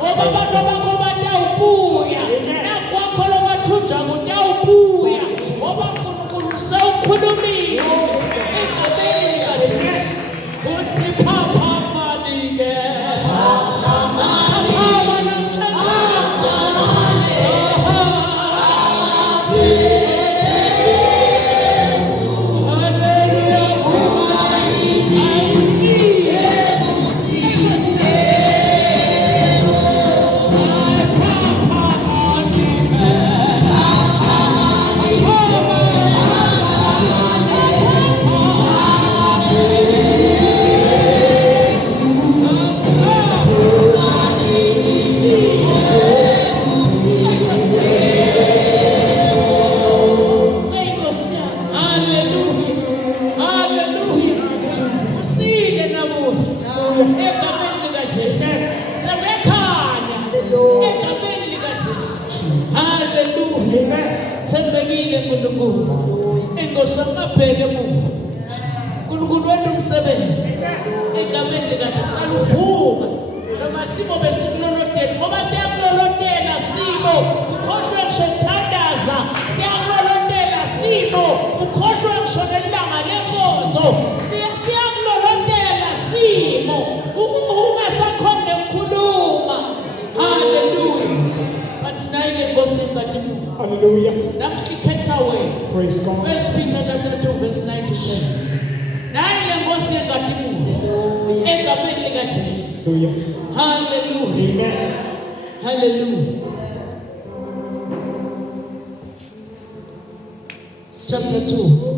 Baba baba baba baba ubuya. Na kwakho lokwathunja uyakhulumile egameni likaJesu uthi phapha mani-ke engosangabheke emuva uNkulunkulu wethu umsebenzi egameni likaJesu saluvuka noma simo besikulolotela ngoba siyakulolotela simo ukhohlwe ngisho ukuthandaza siyakulolotela simo ukhohlwe ngisho nelanga lenkonzo siyakulolotela simo ungasakhona ukukhuluma. Hallelujah. Bathi nayi le Nkosi engadimu. Hallelujah. Namhlikhetha wena. Praise God. 1 Peter chapter 2 verse 9 to 10. Nayi le Nkosi engadimu egameni likaJesu. Hallelujah. Amen. Hallelujah. Chapter 2.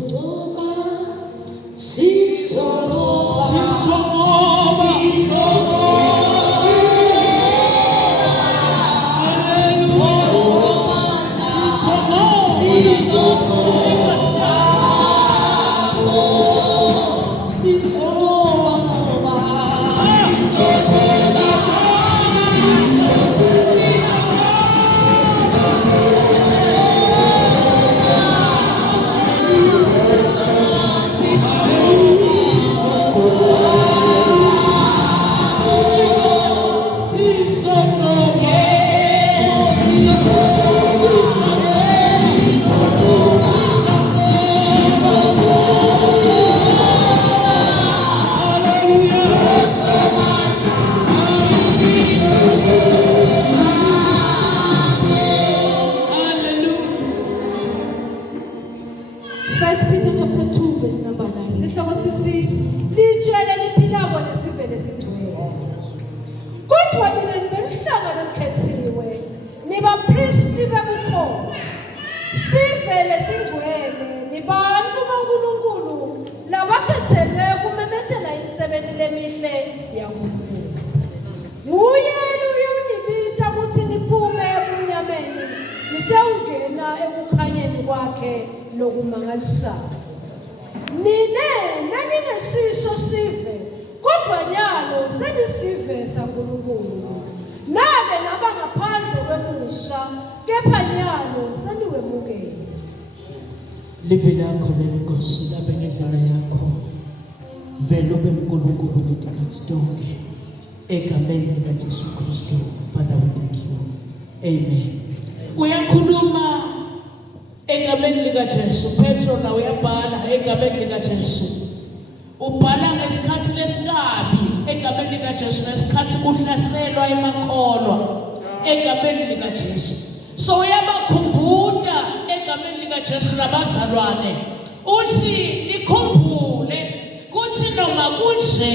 Live lakho lenkosi lapha ngendlela yakho vele ube uNkulunkulu ngezikhathi zonke egameni likaJesu Kristu. Father, we thank you. Amen. Uyakhuluma egameni likaJesu. Petro na uyabhala egameni likaJesu. Ubhala ngesikhathi lesikabi egameni likaJesu, ngesikhathi kuhlaselwa emakholwa egameni likaJesu. So uyabakhumbuza egameni likaJesu labazalwane uthi nikhumbule kuthi noma kunje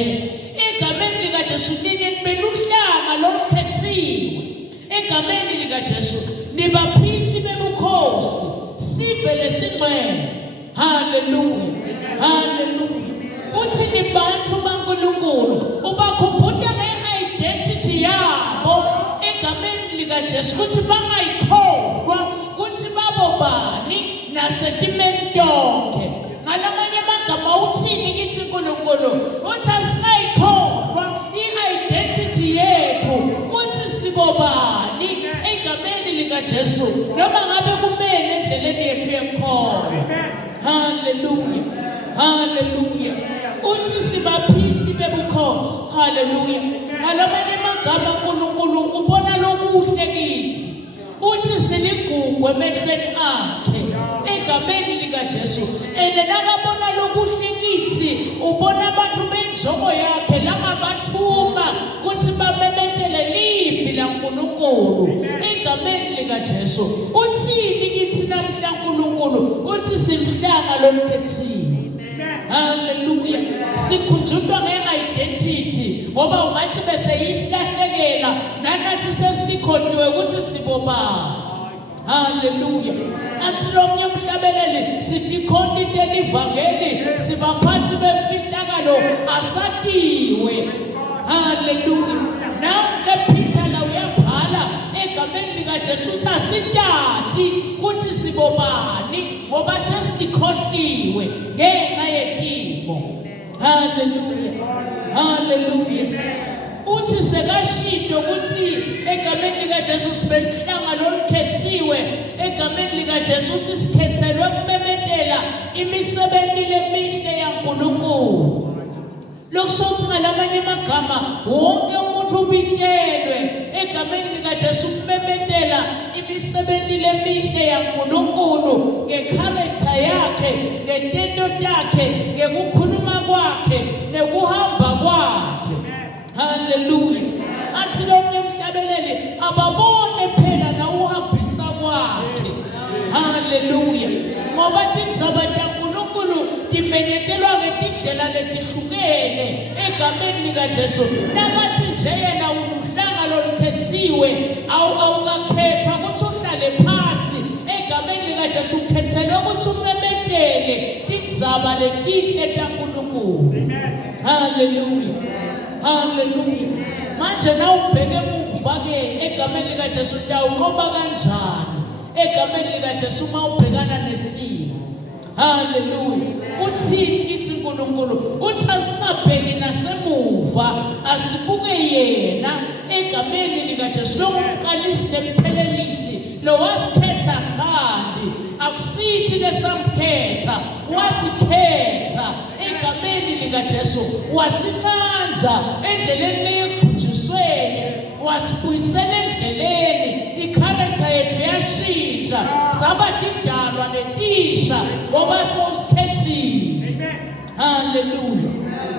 egameni likaJesu nini beluhlanga lokhethiwe egameni likaJesu nibapristi bebukhosi sive lesingcwele. Hallelujah. Hallelujah. Uthi nibantu baNkulunkulu ubakhumbuza nge-identity yabo egameni likaJesu kuthi bangayikhohlwa kuthi babo bani nasetimeni tonke. Ngalamanye amagama uthini kithi uNkulunkulu uthi asingayikhohlwa i-identity yethu kuthi sibobani egameni likaJesu noma ngabe kumele endleleni yethu yenkolo. Hallelujah. Hallelujah. Uthi sibapristi bebukhosi. Hallelujah. Ngalamanye amagama uNkulunkulu ubona lokuhle kithi uthi siligugu emehlweni akhe egameni likaJesu. likaJesu ene nakabona lokuhle kithi ubona abantu benjongo yakhe langabathuma kuthi bamemethele livi laNkulunkulu egameni likaJesu. Uthini kithi namhla uNkulunkulu? Uthi simhlanga lomkhethiwe. Hallelujah. Sikhunjulwa nge-identity ngoba ungathi bese yisilahlekela nanathi sesikhohliwe ukuthi sibobani. Hallelujah. Athi lo mnye umhlabeleli sithi khona into elivangeli sibaphathi bemfihlakalo asatiwe. Hallelujah. Nange Peter la uyabhala egameni likaJesu sasitati kuthi sibobani ngoba sesikhohliwe ngenxa yetimo. Hallelujah. Hallelujah. Uthi sekashido ukuthi egameni likaJesu sibenhlanga lolukhethiwe egameni likaJesu uthi sikhethelwe ukumemetela imisebenzi lemihle yaNkulunkulu. Lokusho ngalamanye amagama wonke umuntu ubitshelwe egameni likaJesu ukumemetela imisebenzi lemihle yaNkulunkulu ngecharacter yakhe, ngentendo yakhe, ngekukhuluma kwakhe, nekuhamba kwakhe. Hallelujah. Athi lo mhlabeleli ababone phela na uhambisa kwakhe. Hallelujah. Ngoba tindzaba taNkulunkulu timenyetelwa ngetindlela letihlukene egameni likaJesu. Nakathi nje yena uhlanga lolukhethiwe awukakhethwa ukuthi uhlale phansi egameni likaJesu ukhethelwe ukuthi umemetele tindzaba letihle taNkulunkulu. Hallelujah. Hallelujah. Manje na ubheke emuva ke egameni likaJesu utawunqoba kanjani egameni likaJesu uma ubhekana nesimo. Hallelujah. Uthini kithi uNkulunkulu? Uthi asingabheki nasemuva asibuke yena egameni likaJesu lomqalisi nemphelelisi lo wasikhetha kandi akusithi lesamkhetha wasikhetha egameni likaJesu wasiqanza endleleni yekubhujisweni wasibuyisela endleleni i-character yethu yashintsha saba tidalwa letisha ngoba sowusikhethile. Hallelujah.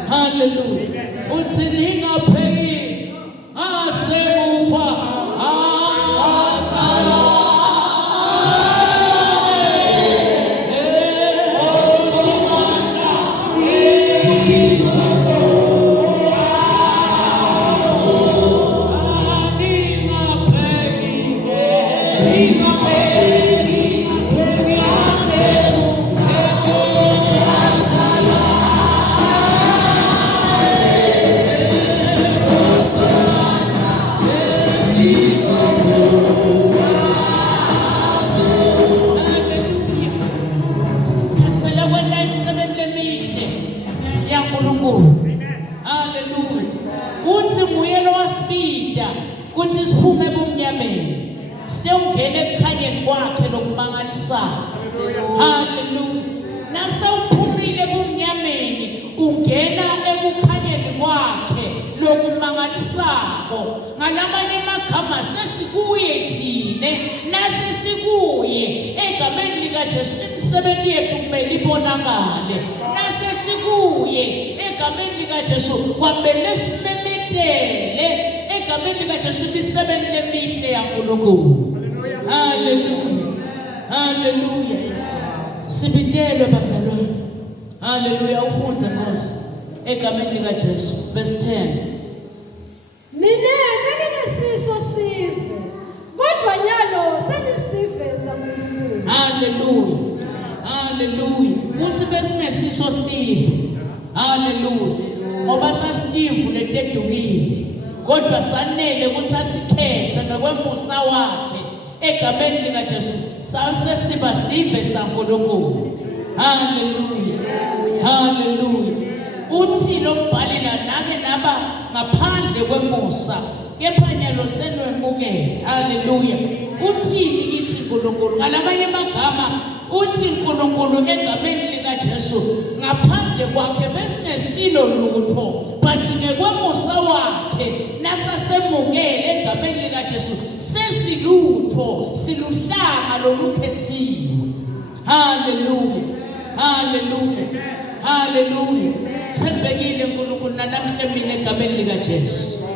Hallelujah. Uthi ningapheki asemuva asala. Kuthi siphume ebumnyameni siyongena ekukhanyeni kwakhe lokumangalisayo. Hallelujah. Nasewuphumile ebumnyameni ungena ekukhanyeni kwakhe lokumangalisayo. Ngalamanye amagama sesikuye thine nasesikuye egameni likaJesu imisebenzi yethu kumele ibonakale. Nasesikuye egameni likaJesu kwamele simemetele egameni likaJesu imisebenzi lemihle yaNkulunkulu. Hallelujah. Hallelujah. Sibitelwe bazalwane. Hallelujah. Ufunze Nkosi egameni likaJesu verse 10. Mina nginesiso sive kodwa nyalo senisiveza uNkulunkulu. Hallelujah. Hallelujah. Uthi besinesiso sive. Hallelujah. Ngoba sasitivu letedukile kodwa sanele ukuthi asikhethe ngokwembusa wakhe egameni likaJesu sasiba sive saNkulunkulu. Hallelujah. Hallelujah. Uthi lo mbhali nake naba ngaphandle kwemusa kepha nyalo senwemukela. Hallelujah. Uthini kithi uNkulunkulu? Ngalamanye amagama uthi uNkulunkulu egameni likaJesu ngaphandle kwakhe besinesilo lutho but ngekwemusa wakhe nasasemukele egameni likaJesu sesilutho siluhlanga lolukhethiwe. Hallelujah. Hallelujah. Hallelujah. Sembekile uNkulunkulu namhla mina egameni lika Jesu.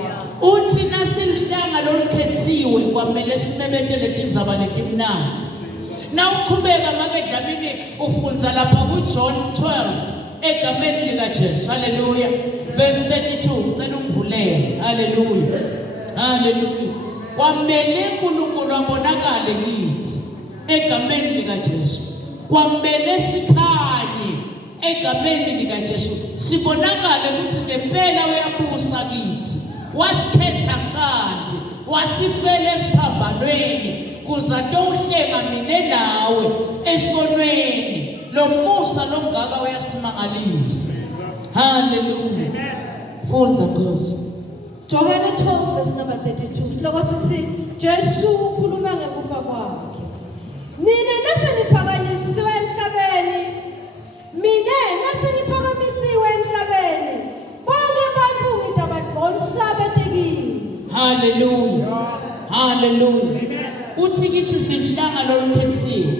Uthi nasilihlanga lolukhethiwe kwamele simebetele tindzaba letimnanzi. Na uqhubeka makedlamini ufunza lapha kuJohn 12 egameni lika Jesu. Hallelujah. Verse 32 ngicela ungivulele. Hallelujah. Hallelujah. Kwamele uNkulunkulu abonakale kithi egameni lika Jesu. Kwamele sikhanye egameni lika Jesu. Sibonakale ukuthi ngempela uyabusa kithi. Wasikhetha kanti wasifela esiphambanweni kuze atowuhlenga mina nawe esonweni lomusa longaka uyasimangalisa. Hallelujah. Fundza Nkosi. John 12 verse number 32. Sihloko sithi Jesu ukhuluma ngekufa kwakhe. Nina naseniphakanyisiwe emhlabeni. Mina naseniphakanyisiwe emhlabeni. Bonke abantu ngidabadonsa betikini. Hallelujah. Hallelujah. Uthi kithi sihlanga lolukhethiwe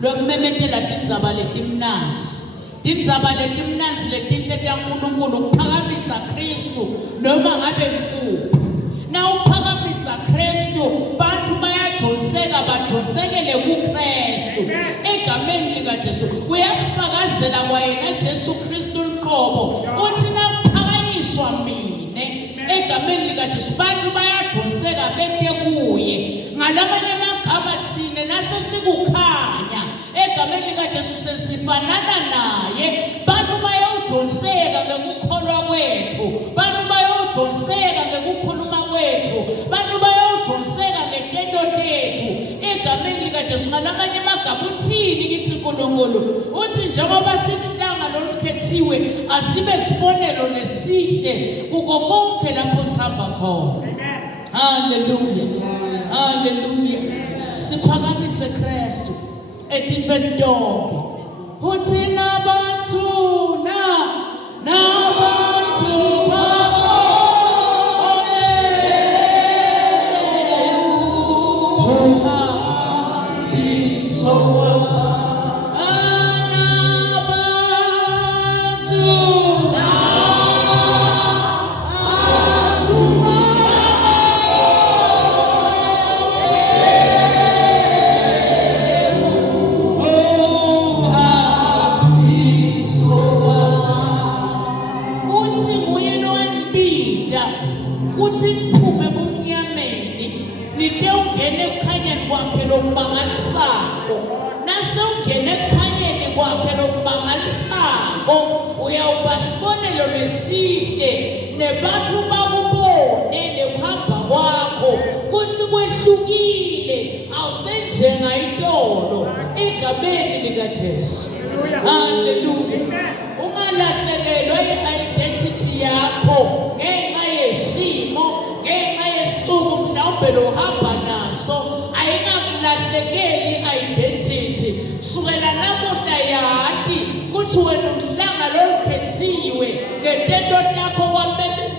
lokumemetela tindzaba letimnanzi. Tindzaba letimnanzi letinhle taNkulunkulu ukuphakamisa Kristu noma ngabe nkuphi. Na uphakamisa Kristu bantu bayadonseka badonsekele kuKristu egameni lika Jesu. Uyafakazela kwayena Jesu Kristu uqobo. Uthi naphakanyiswa mina egameni lika Jesu bantu bayadonseka bente kuye. Ngalamanye amagama thina nasesikukhanya egameni lika Jesu sesifanana naye. Bantu bayawudonseka ngekukholwa kwethu. Bantu bayawudonseka ngekukhuluma kwethu. Bantu bayawudonseka ngetendo tethu egameni lika Jesu. Ngalamanye amagama uthini kithi uNkulunkulu? Uthi njengoba sihlanga lolukhethiwe asibe sibonelo lesihle kuko konke lapho sihamba khona. Hallelujah. Hallelujah. Siphakamise Kristu etintweni tonke. Uthi nabantu uyawubasibonelo lesihle nebantu bakubone nekuhamba kwakho kuthi kwehlukile awusenjenga itolo egameni lika Jesu. Hallelujah. Ungalahlekelwa i-identity yakho ngenxa yesimo, ngenxa yesicubu mhlawumbe lohamba naso, ayingakulahlekeli i-identity. Sukela namuhla yati kuthi wena uhlanga lolukhethiwe ngetendo lakho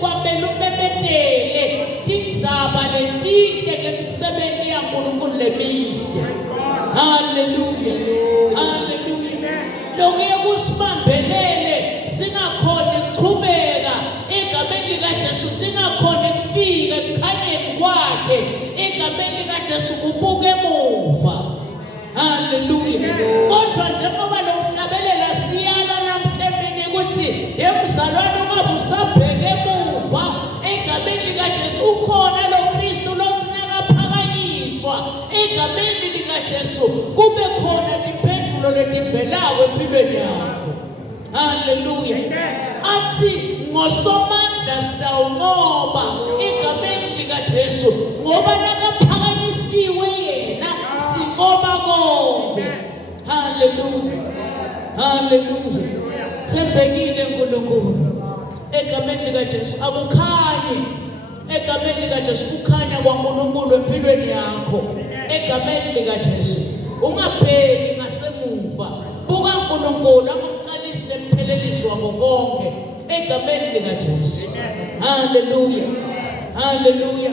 kwamele umemetele tindzaba letihle ngemsebenti yaNkulunkulu lemihle. Hallelujah. Hallelujah. Lokuye kusibambelele singakhona ukuqhubeka egameni lika Jesu, singakhona ukufika ekukhanyeni kwakhe egameni lika Jesu kubuke emuva. Hallelujah. Kodwa njengoba lokuhlabelela siyala namhlanje ukuthi emzalwane ungabe usabheke emuva egameni lika Jesu. Ukhona lo Kristu losingakaphakanyiswa egameni lika Jesu. Kube khona imphendulo letivelayo empilweni yakho. Hallelujah. Athi ngosomandla sitawunqoba egameni lika Jesu ngoba nakaphakanyisiwe yena sinqoba konke. Hallelujah. Hallelujah. Sembekile uNkulunkulu egameni lika Jesu akukhanye egameni lika Jesu kukhanya kwaNkulunkulu empilweni yakho egameni lika Jesu. Ungabheki ngasemuva, buka uNkulunkulu akumqalise empheleliso wako konke egameni lika Jesu. Hallelujah. Hallelujah.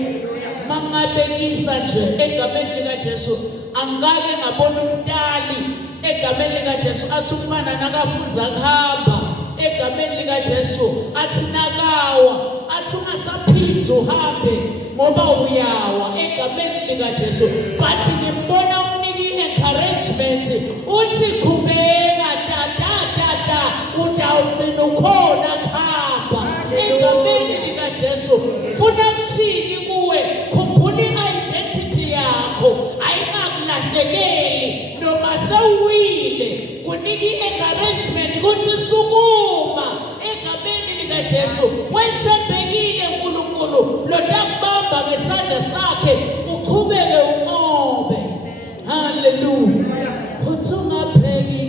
Mangabekisa nje egameni lika Jesu angake ngabona umtali egameni lika Jesu likaJesu athi umfana nakafunza kuhamba egameni likaJesu athi nakawa athi ungasaphindze uhambe ngoba uyawa egameni likaJesu bathi ngimbona umniki encouragement uthi qhubeka tata utawugcina ukhona kuhamba egameni likaJesu funa ukuthini kuwe khumbula i-identity yakho ayingakulahlekeli noma sewuwile kuniki encouragement ukuthi sukuma egameni likaJesu wensembekile uNkulunkulu lotakubamba ngesandla sakhe uqhubeke unqobe haleluya uthi ungapheki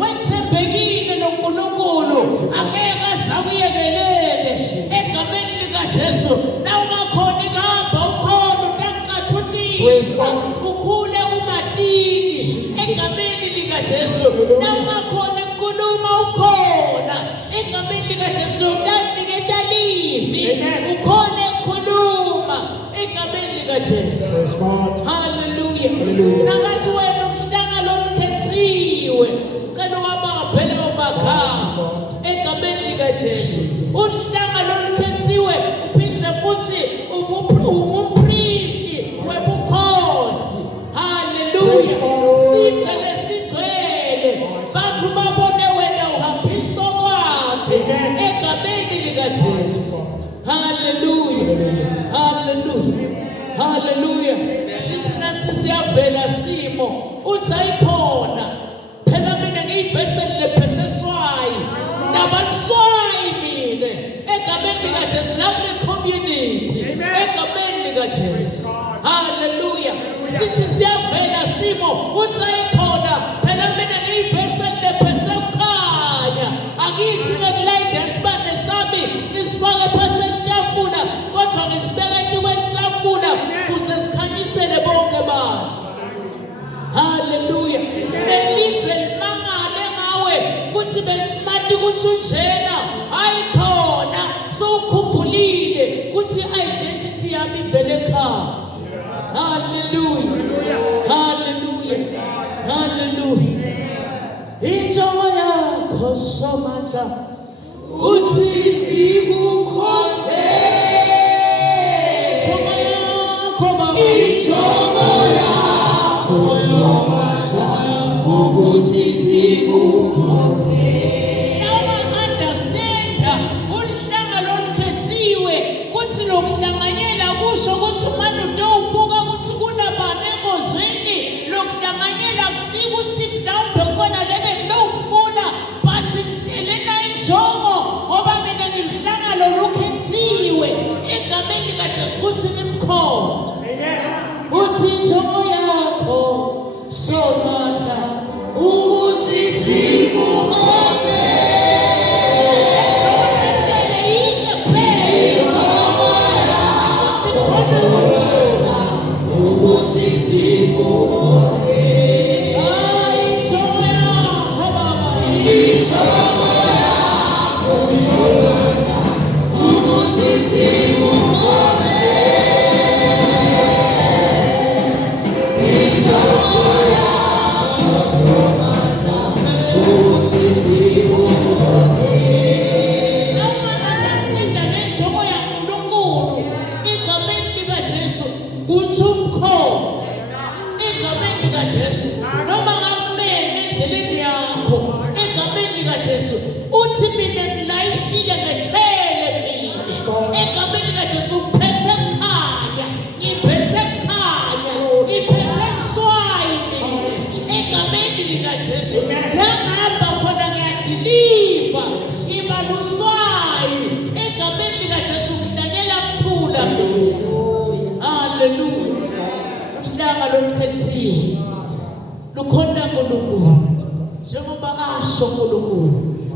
wensembekile noNkulunkulu angeke azakuyekelele egameni likaJesu na ungakhona ikahamba ukhona utaqatha utinza ukhule umatini egameni likaJesu na ungakhona ukukhuluma ukhona egameni likaJesu utaniketa livi ukhona ukukhuluma egameni likaJesu haleluya nakathi wena umhlangano olukhethiwe cela wabanga phela omakhaya egameni likaJesu umhlangano olukhethiwe uphindze futhi umpristi webukhosi haleluya sifa lesigcwele bantu babone wena uhambisa kwakhe egameni likaJesu haleluya haleluya sithi nathi siyavela simo uthi ayikhona phela mina ngiyiveseli lephethe swai nabaluswayi mina egameni likaJesu lakule community egameni likaJesu haleluya sithi siyavela simo uthi ayikhona phela mina ngiyiveseli lephethe ukhanya akithi ngekulayida isibane sami isifake phasi etafula kodwa ngisibeka etikweni tafula kuze sikhanyisele bonke abantu haleluya nelive limangale ngawe kuthi besimati kuthi unjena ayikhona sowukhumbulile kuthi identity yami ivele ekhaya haleluya injongo yakho somandla uthi sikukhonze injongo yakho somandla ukuthi sikukhonze understand uhlangano olukhethiwe kuthi lokuhlanganyela kusho ukuthi umane utowubuka ukuthi kunabani enkozweni lokuhlanganyela kusikuthi mhlawumbe khona lebe ngilokufuna but lena injongo ngoba mina ngilihlangano olukhethiwe egameni likaJesu kuthi ngimkhonde uthi injongo yakho somandla ukuthi sikukhonze ukuthi sikukhonze injongo yakho baba injongo yakho somandla ukuthi sikukhonze injongo yakho somandla ukuthi sikukhonze lolukhethiwe lukhona kuNkulunkulu njengoba asho uNkulunkulu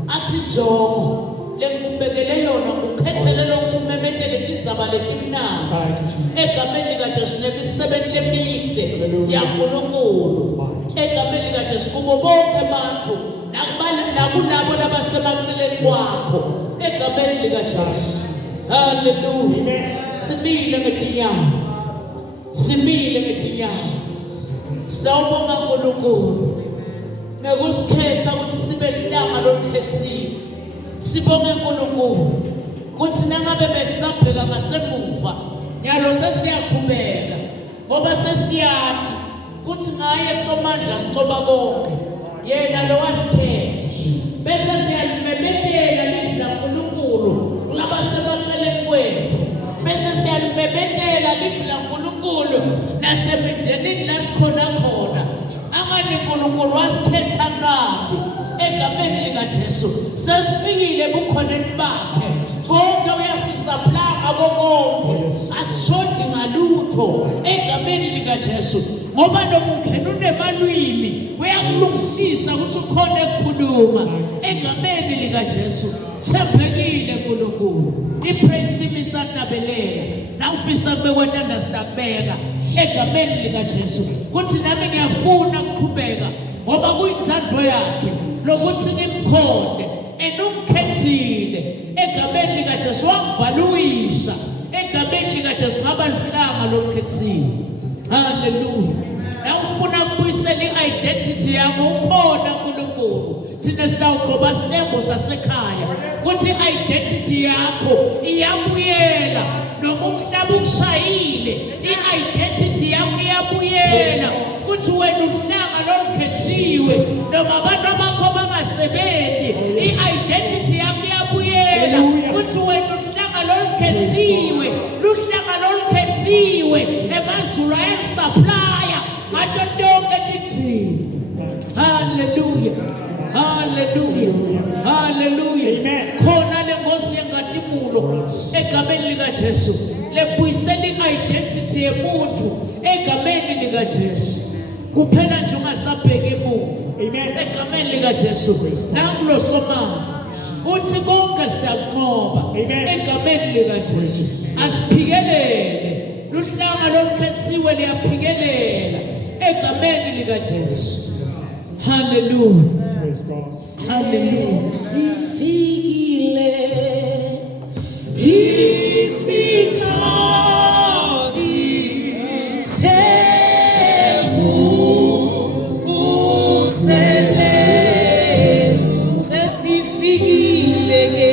athi jonga lengikubekele yona ukhethelele ukuthi umemetele tindzaba letimnandi egameni likaJesu nemisebenti lemihle yaNkulunkulu egameni likaJesu kubo bonke abantu nakulabo labasemaceleni kwakho egameni likaJesu. Hallelujah. Simile ngetinyawo, simile ngetinyawo. Sawubonga uNkulunkulu ngekusikhetha ukuthi sibe lihlanga lolukhethiwe. Sibonge uNkulunkulu ukuthi nangabe besabheka ngasemuva nyalo sesiyaqhubeka ngoba sesiyathi ukuthi ngaye somandla sicoba konke yena lo wasikhetha bese siyalimemethela lithi laNkulunkulu kulabasemaceleni kwethu bese siyalimemethela lithi laNkulunkulu nasemindenini lasikhona khona angani uNkulunkulu wasikhetha kabi egameni likaJesu sesifikile bukhoneni bakhe konke uyasisupply konke asishodi ngalutho egameni likaJesu ngoba noma ungena unemalwimi uyakulungisisa ukuthi ukhona ukukhuluma egameni likaJesu. Thembekile uNkulunkulu ipraise team isanabelela nawufisa kube kwetandastabeka egameni likaJesu kuthi nami ngiyafuna ukuqhubeka ngoba kuyinzandlo yakhe lokuthi ngimkhonde enumkhethile egameni likaJesu wangivaluisa egameni likaJesu ngaba lihlanga lokhethiwe. Hallelujah. Nawufuna ukubuyisela i-identity yakho ukhona uNkulunkulu thina sitawugcoba sitembo sasekhaya kuthi i-identity yakho iyabuyela noma umhlaba ukushayile i-identity yakho iyabuyela kuthi wena uhlanga lolukhethiwe noma abantu abakho bangasebenzi i-identity yakho iyabuyela kuthi wena uhlanga lolukhethiwe luhlanga lolukhethiwe emazulu ayalisupplya ngato tonke tithini. Hallelujah. Hallelujah. Hallelujah. Khona lenkosi yengadimulo egameni likaJesu lebuyisela i-identity yomuntu egameni likaJesu kuphela nje ungasabheki emuva egameni likaJesu nangulo somandla uthi konke siyakunqoba egameni likaJesu. Asiphikelele luhlanga lolukhethiwe liyaphikelela egameni likaJesu. Hallelujah. Praise God. Hallelujah. Sifikile isikhathi sevusele sesifikile ke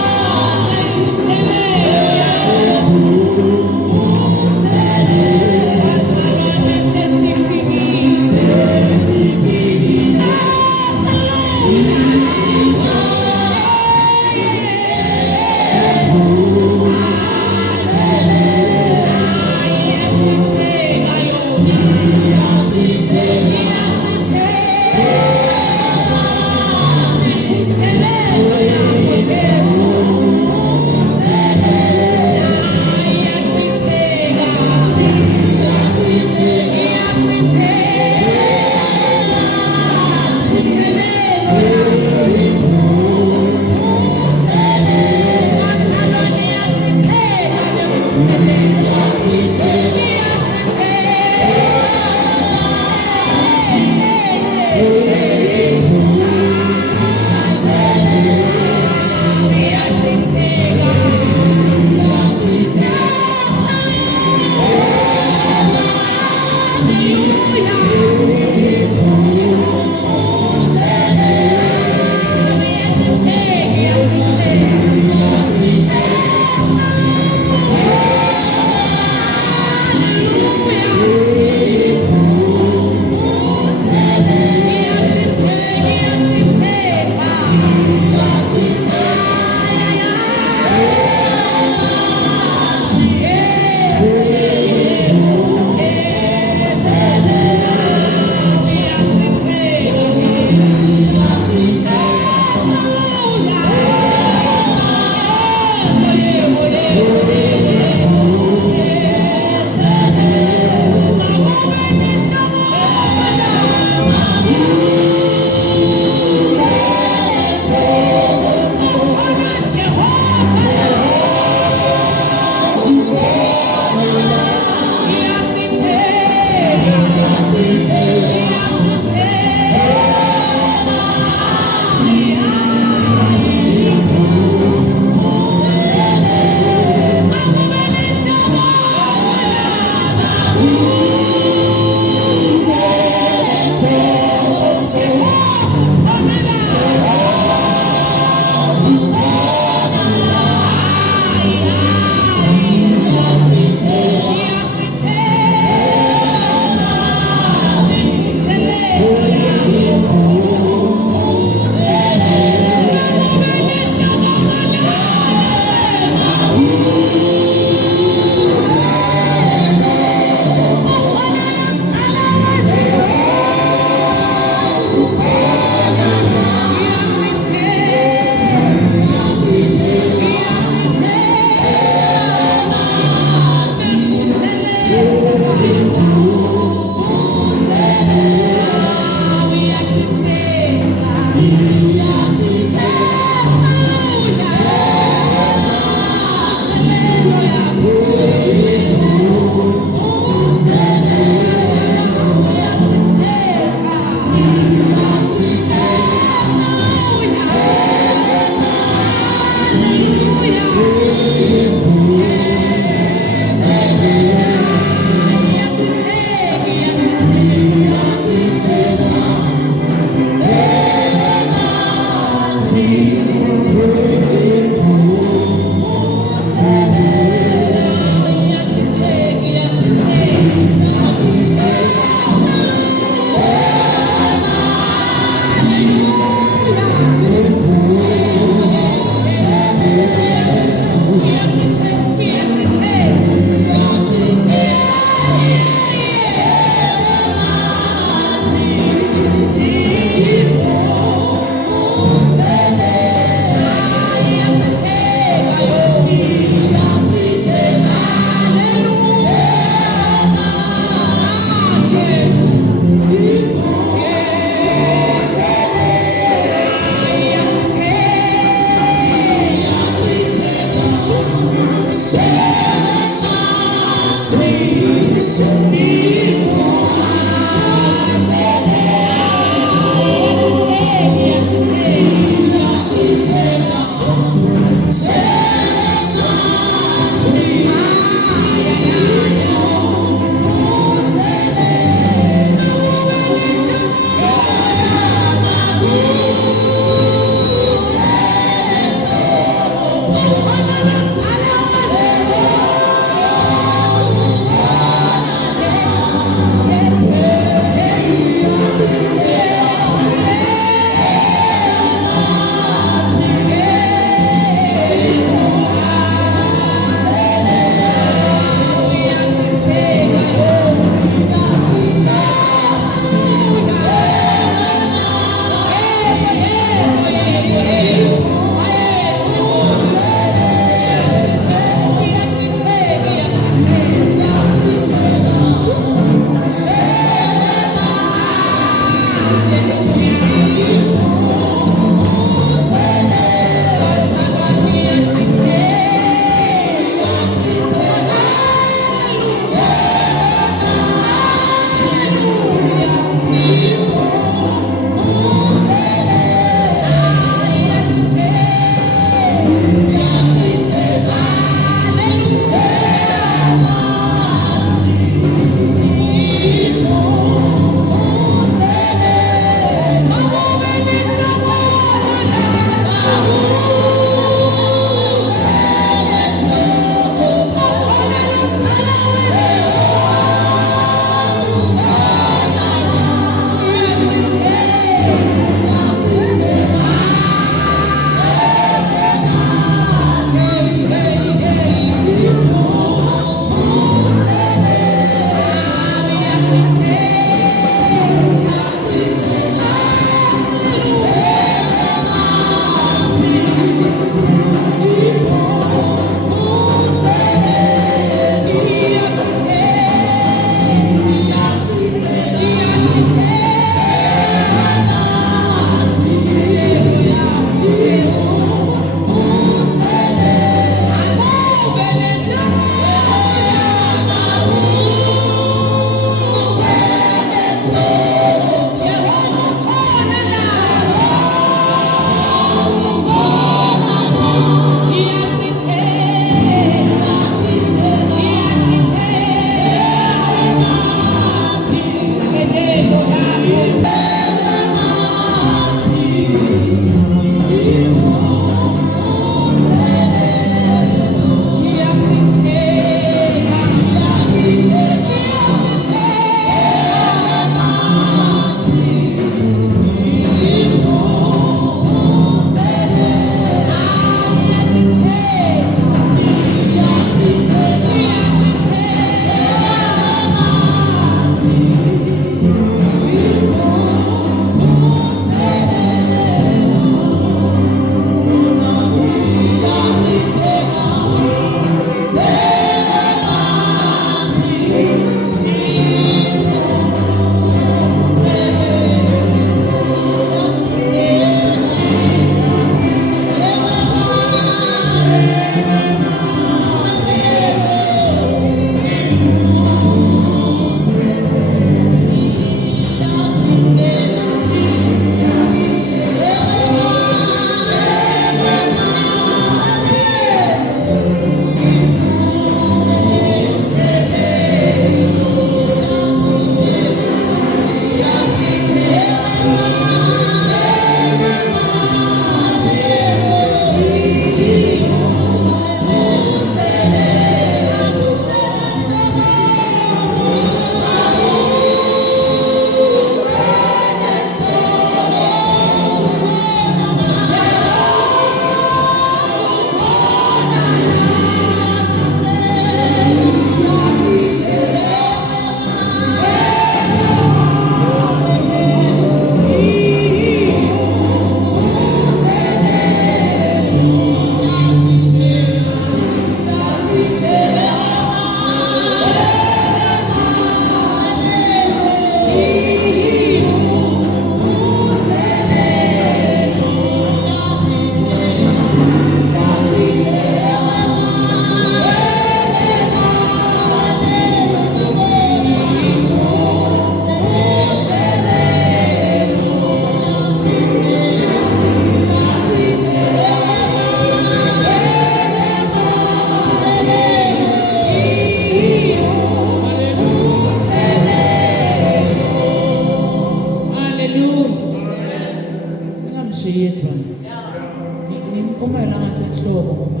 izihlobo.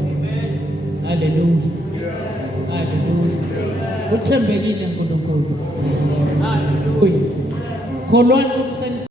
Hallelujah. Hallelujah. Uthembekile uNkulunkulu. Hallelujah. Kholwani ukuthi